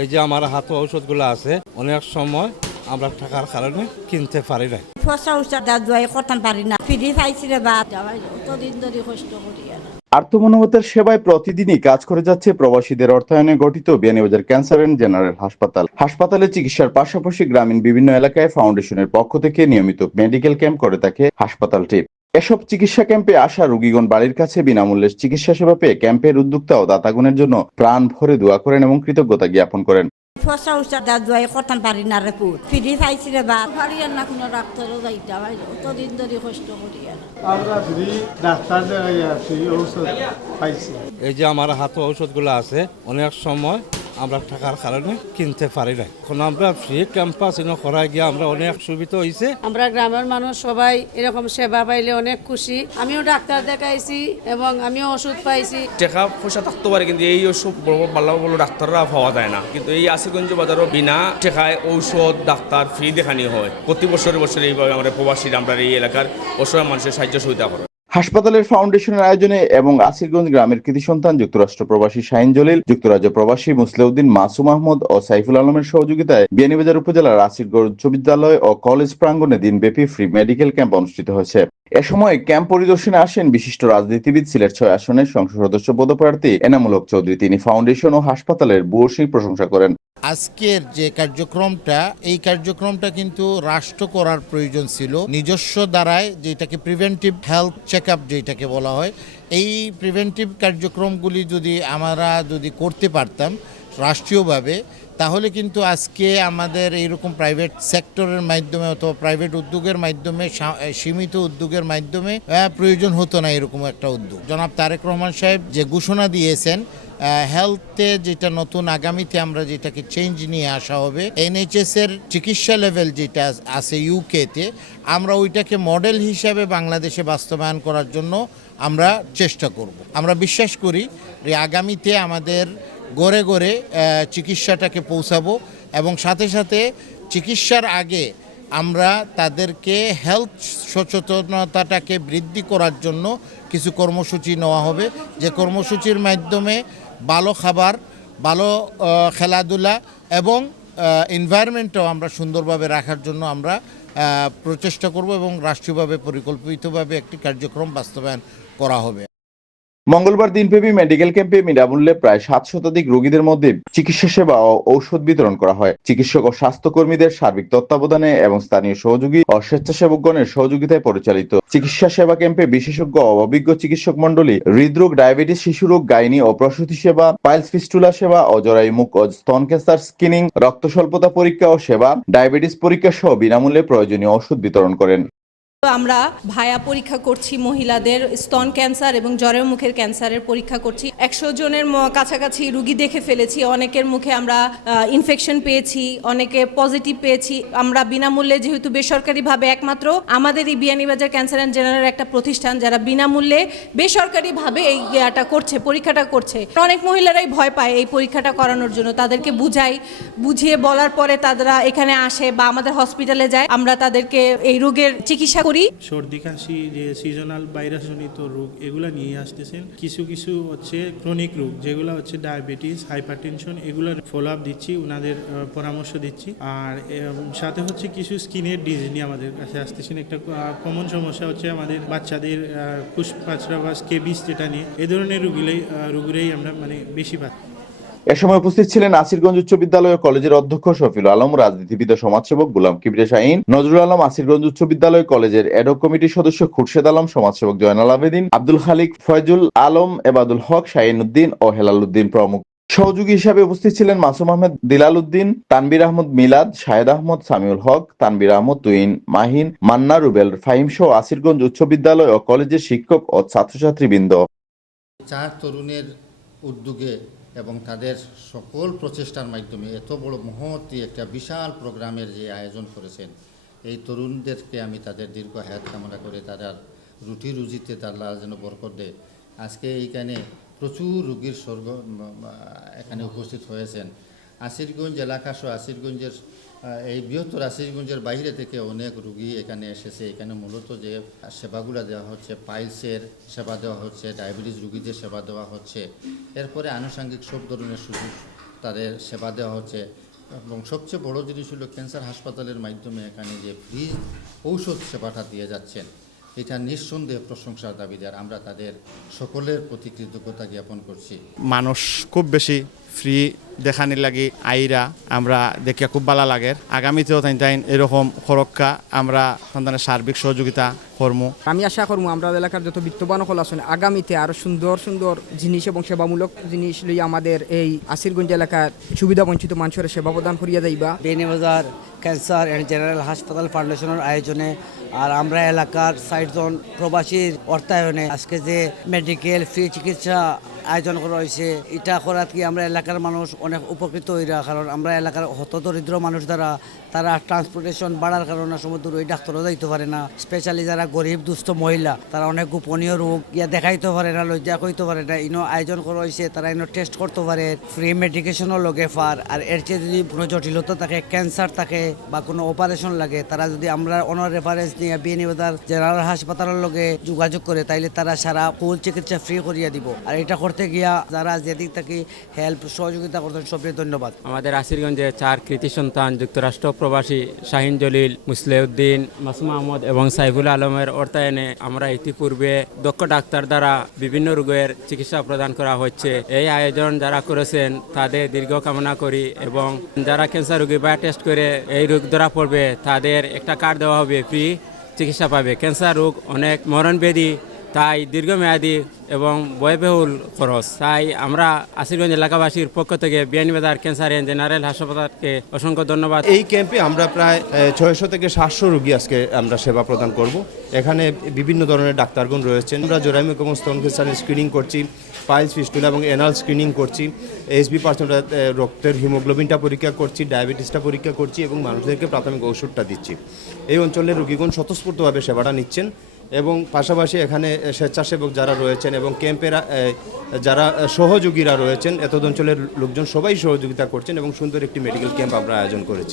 এই যে আমার হাতে ঔষধগুলো আছে অনেক সময় আমরা টাকার কারণে কিনতে পারি না ফসা উসা দা জয় করতাম পারি না। ফিরি খাইছি রে বা অতদিন ধরে কষ্ট করি আর। সেবায় প্রতিদিনই কাজ করে যাচ্ছে প্রবাসীদের অর্থায়নে গঠিত বিয়ানীবাজার ক্যান্সার অ্যান্ড জেনারেল হাসপাতাল। হাসপাতালে চিকিৎসার পাশাপাশি গ্রামীণ বিভিন্ন এলাকায় ফাউন্ডেশনের পক্ষ থেকে নিয়মিত মেডিকেল ক্যাম্প করে থাকে হাসপাতালটি। এসব চিকিৎসা ক্যাম্পে আসা রোগীগণ বাড়ির কাছে বিনামূল্যে চিকিৎসা সেবা পেয়ে ক্যাম্পের উদ্যোক্তা ও দাতাগণের জন্য প্রাণ ভরে দোয়া করেন এবং কৃতজ্ঞতা জ্ঞাপন করেন। ফসা উসা দা জয় করতাম পারি না রে পুত। ফিরি খাইছি রে বা পারি না কোনো ডাক্তারও যাইতাম অতদিন ধরে কষ্ট করি আমরা ফ্রি ডাক্তার দেখাইয়া ফ্রি ঔষধ পাইছি। এই যে আমার হাতে ঔষধগুলো আছে অনেক সময় আমরা টাকার কারণে কিনতে পারি না এখন আমরা ফ্রি ক্যাম্পাস এনে করায় গিয়ে আমরা অনেক সুবিধা হয়েছে আমরা গ্রামের মানুষ সবাই এরকম সেবা পাইলে অনেক খুশি। আমিও ডাক্তার দেখাইছি এবং আমিও ওষুধ পাইছি। টাকা পয়সা থাকতে পারে কিন্তু এই ওষুধ বড় বড় ভালো ভালো ডাক্তাররা পাওয়া যায় না। কিন্তু এই আশিগঞ্জ বাজারও বিনা টেকায় ঔষধ ডাক্তার ফ্রি দেখানি হয়। প্রতি বছরে বছরে এইভাবে আমরা প্রবাসীরা আমরা এই এলাকার অসহায় মানুষের সাহায্য সুবিধা করে। হাসপাতালের ফাউন্ডেশনের আয়োজনে এবং আসিরগঞ্জ গ্রামের কৃতি সন্তান যুক্তরাষ্ট্র প্রবাসী শাহিন জলিল, যুক্তরাজ্য প্রবাসী মুসলিউদ্দিন মাসুম আহমদ ও সাইফুল আলমের সহযোগিতায় বিয়ানীবাজার উপজেলার আসিরগঞ্জ উচ্চ বিদ্যালয় ও কলেজ প্রাঙ্গণে দিনব্যাপী ফ্রি মেডিকেল ক্যাম্প অনুষ্ঠিত হয়েছে। এ সময় ক্যাম্প পরিদর্শনে আসেন বিশিষ্ট রাজনীতিবিদ, সিলেট ছয় আসনের সংসদ সদস্য, পদপ্রার্থী এনামুল হক চৌধুরী। তিনি ফাউন্ডেশন ও হাসপাতালের ভূয়সী প্রশংসা করেন। আজকের যে কার্যক্রমটা, এই কার্যক্রমটা কিন্তু রাষ্ট্র করার প্রয়োজন ছিল। নিজস্ব দ্বারায় যেটাকে প্রিভেন্টিভ হেলথ চেক আপ যেটাকে বলা হয়, এই প্রিভেন্টিভ কার্যক্রমগুলি যদি আমরা যদি করতে পারতাম, রাষ্ট্রীয়ভাবে তাহলে কিন্তু আজকে আমাদের এইরকম প্রাইভেট সেক্টরের মাধ্যমে অথবা প্রাইভেট উদ্যোগের মাধ্যমে সীমিত উদ্যোগের মাধ্যমে প্রয়োজন হতো না এরকম একটা উদ্যোগ। জনাব তারেক রহমান সাহেব যে ঘোষণা দিয়েছেন হেলথে যেটা নতুন আগামীতে আমরা যেটাকে চেঞ্জ নিয়ে আসা হবে এনএইচএস এর চিকিৎসা লেভেল যেটা আছে ইউকেতে আমরা ওইটাকে মডেল হিসাবে বাংলাদেশে বাস্তবায়ন করার জন্য আমরা চেষ্টা করব। আমরা বিশ্বাস করি আগামীতে আমাদের গড়ে গড়ে চিকিৎসাটাকে পৌঁছাবো এবং সাথে সাথে চিকিৎসার আগে আমরা তাদেরকে হেলথ সচেতনতাটাকে বৃদ্ধি করার জন্য কিছু কর্মসূচি নেওয়া হবে। যে কর্মসূচির মাধ্যমে ভালো খাবার, ভালো খেলাধুলা এবং এনভায়রনমেন্টও আমরা সুন্দরভাবে রাখার জন্য আমরা প্রচেষ্টা করব এবং রাষ্ট্রীয়ভাবে পরিকল্পিতভাবে একটি কার্যক্রম বাস্তবায়ন করা হবে। মঙ্গলবার দিনব্যাপী মেডিকেল ক্যাম্পে বিনামূল্যে প্রায় সাত শতাধিক রোগীদের মধ্যে চিকিৎসা সেবা ও ঔষধ বিতরণ করা হয়। চিকিৎসক ও স্বাস্থ্যকর্মীদের সার্বিক তত্ত্বাবধানে এবং স্থানীয় সহযোগী ও স্বেচ্ছাসেবকগণের সহযোগিতায় পরিচালিত। চিকিৎসা সেবা ক্যাম্পে বিশেষজ্ঞ ও অভিজ্ঞ চিকিৎসক মন্ডলী হৃদরোগ, ডায়াবেটিস, শিশুরোগ, গাইনি ও প্রসূতি সেবা, পাইলস ফিস্টুলা সেবা ও জরায়ু মুখ ও স্তন ক্যান্সার স্ক্রিনিং রক্ত স্বল্পতা পরীক্ষা ও সেবা, ডায়াবেটিস পরীক্ষা সহ বিনামূল্যে প্রয়োজনীয় ওষুধ বিতরণ করেন। আমরা ভায়া পরীক্ষা করছি মহিলাদের স্তন ক্যান্সার এবং জ্বরের মুখের ক্যান্সারের পরীক্ষা করছি। একশো জনের কাছাকাছি রুগী দেখে ফেলেছি, অনেকের মুখে আমরা ইনফেকশন পেয়েছি, অনেকে পজিটিভ পেয়েছি। আমরা বিনামূল্যে যেহেতু বেসরকারিভাবে একমাত্র, আমাদের এই বিয়ানীবাজার ক্যান্সার অ্যান্ড জেনারেল একটা প্রতিষ্ঠান যারা বিনামূল্যে বেসরকারিভাবে এই ইয়াটা করছে, পরীক্ষাটা করছে। অনেক মহিলারাই ভয় পায় এই পরীক্ষাটা করানোর জন্য। তাদেরকে বুঝাই, বুঝিয়ে বলার পরে তারা এখানে আসে বা আমাদের হসপিটালে যায়। আমরা তাদেরকে এই রোগের চিকিৎসা করি। সর্দি, কাশি, যে সিজনাল ভাইরাসজনিত রোগ, এগুলো নিয়ে আসতেছেন। কিছু কিছু হচ্ছে ক্রনিক রোগ, যেগুলো হচ্ছে ডায়াবেটিস হাইপারটেনশন এগুলোর ফলো আপ দিচ্ছি ওনাদের পরামর্শ দিচ্ছি। আর সাথে হচ্ছে কিছু স্কিনের ডিজিজ নিয়ে আমাদের কাছে আসতেছেন। একটা কমন সমস্যা হচ্ছে আমাদের বাচ্চাদের পুষ্পাচরা বা স্কেবিস যেটা নিয়ে, এ ধরনের রোগীলাই রোগীরাই আমরা মানে বেশি পাচ্ছি। এ সময় উপস্থিত ছিলেন আসিরগঞ্জ উচ্চ বিদ্যালয় কলেজের অধ্যক্ষ শফিল আলম, রাজনীতিবিদ ও সমাজসেবক গুলাম কিবরিয়া শাহিন, নজরুল আলম আসিরগঞ্জ উচ্চ বিদ্যালয় কলেজের এডক কমিটির সদস্য খুরশেদ আলম, সমাজসেবক জয়নাল আবেদিন, আব্দুল খালিক, ফয়জুল আলম, এবাদুল হক, শাহিন উদ্দিন ও হেলাল উদ্দিন প্রমুখ। সহযোগী হিসাবে উপস্থিত ছিলেন মাসুম আহমেদ, দিলাল উদ্দিন তানবির আহমদ মিলাদ, শাহেদ আহমদ, সামিউল হক তানবির আহমদ তুইন মাহিন, মান্না, রুবেল ফাহিম সহ আসিরগঞ্জ উচ্চ বিদ্যালয় ও কলেজের শিক্ষক ও ছাত্রছাত্রীবৃন্দ। চার তরুণের উদ্যোগে এবং তাদের সকল প্রচেষ্টার মাধ্যমে এত বড় মহতি একটা বিশাল প্রোগ্রামের যে আয়োজন করেছেন, এই তরুণদেরকে আমি তাদের দীর্ঘ হায়াত কামনা করে তারা রুটি রুজিতে তার লাল যেন বরকত দেয়। আজকে এইখানে প্রচুর রুগীর স্বর্গ এখানে উপস্থিত হয়েছেন। আসিরগঞ্জ এলাকা সহ আসিরগঞ্জের এই বৃহত্তর আসিরগঞ্জের বাইরে থেকে অনেক রুগী এখানে এসেছে। এখানে মূলত যে সেবাগুলো দেওয়া হচ্ছে, পাইলসের সেবা দেওয়া হচ্ছে, ডায়াবেটিস রুগীদের সেবা দেওয়া হচ্ছে। এরপরে আনুষঙ্গিক সব ধরনের সুযোগ তাদের সেবা দেওয়া হচ্ছে। এবং সবচেয়ে বড় জিনিস হলো ক্যান্সার হাসপাতালের মাধ্যমে এখানে যে ফ্রি ঔষধ সেবাটা দিয়ে যাচ্ছেন। এটা নিঃসন্দেহে প্রশংসার দাবিদার আমরা তাদের সকলের প্রতি কৃতজ্ঞতা জ্ঞাপন করছি। মানুষ খুব বেশি ফ্রি দেখানি লাগি আইরা আমরা দেখিয়া খুব ভালো লাগে। আগামীতেও তাই তাই এরকম সুরক্ষা আমরা সন্তানের সার্বিক সহযোগিতা কর্ম। আমি আশা করব আমরা এলাকার যত বিত্তবান হল আছেন আগামীতে আরও সুন্দর সুন্দর জিনিস এবং সেবামূলক জিনিস লই আমাদের এই আসিরগঞ্জ এলাকার সুবিধা বঞ্চিত মানুষের সেবা প্রদান করিয়া যাইবা। বেনিবাজার ক্যান্সার অ্যান্ড জেনারেল হাসপাতাল ফাউন্ডেশনের আয়োজনে আর আমরা এলাকার ষাট জন প্রবাসীর অর্থায়নে আজকে যে মেডিকেল ফ্রি চিকিৎসা আয়োজন করা হয়েছে, এটা করাত কি আমরা এলাকার মানুষ অনেক উপকৃত হইরা। কারণ আমরা এলাকার হতদরিদ্র মানুষ দ্বারা তারা ট্রান্সপোর্টেশন বাড়ার কারণে সমুদ্র ওই ডাক্তারও যাইতে পারে না। স্পেশালি যারা গরিব, দুস্থ মহিলা, তারা অনেক গোপনীয় রোগ, ইয়া দেখাইতে পারে না, লজ্জা কইতে পারে না। ইনো আয়োজন করা হয়েছে তারা ইনো টেস্ট করতে পারে। ফ্রি মেডিকেশনও লগে ফার আর এর চেয়ে যদি কোনো জটিলতা থাকে ক্যান্সার থাকে বা কোনো অপারেশন লাগে, তারা যদি আমরা অনার রেফারেন্স নিয়ে বিএনবাজার জেনারেল হাসপাতালের লগে যোগাযোগ করে, তাইলে তারা সারা ফুল চিকিৎসা ফ্রি করিয়া দিব। আর এটা করতে গিয়া যারা যেদিক থেকে হেল্প সহযোগিতা করতেন সবই ধন্যবাদ। আমাদের আসিরগঞ্জে চার কৃতি সন্তান, যুক্তরাষ্ট্র প্রবাসী শাহিন জলিল, মুসলেউদ্দিন, মাসুমা আহমদ এবং সাইফুল আলমের অর্থায়নে আমরা ইতিপূর্বে দক্ষ ডাক্তার দ্বারা বিভিন্ন রোগের চিকিৎসা প্রদান করা হচ্ছে। এই আয়োজন যারা করেছেন, তাদের দীর্ঘ কামনা করি এবং যারা ক্যান্সার রোগী বা টেস্ট করে এই রোগ ধরা পড়বে, তাদের একটা কার্ড দেওয়া হবে ফ্রি চিকিৎসা পাবে। ক্যান্সার রোগ অনেক মরণব্যাধি তাই দীর্ঘমেয়াদী এবং ব্যয়বহুল খরচ। তাই আমরা আসিরগঞ্জ এলাকাবাসীর পক্ষ থেকে বিয়ানীবাজার ক্যান্সার অ্যান্ড জেনারেল হাসপাতালকে অসংখ্য ধন্যবাদ। এই ক্যাম্পে আমরা প্রায় ছয়শো থেকে সাতশো রুগী আজকে আমরা সেবা প্রদান করব। এখানে বিভিন্ন ধরনের ডাক্তারগণ রয়েছেন। আমরা জোরাইমিক এবং স্তন ক্যান্সারের স্ক্রিনিং করছি, পাইলস ফিস্টুলা এবং এনাল স্ক্রিনিং করছি এসবি পার্সেন্ট রক্তের হিমোগ্লোবিনটা পরীক্ষা করছি, ডায়াবেটিসটা পরীক্ষা করছি এবং মানুষদেরকে প্রাথমিক ওষুধটা দিচ্ছি। এই অঞ্চলের রুগীগণ স্বতঃস্ফূর্তভাবে সেবাটা নিচ্ছেন। এবং পাশাপাশি এখানে স্বেচ্ছাসেবক যারা রয়েছেন এবং ক্যাম্পের যারা সহযোগীরা রয়েছেন, এতদ অঞ্চলের লোকজন সবাই সহযোগিতা করছেন এবং সুন্দর একটি মেডিকেল ক্যাম্প আমরা আয়োজন করেছি।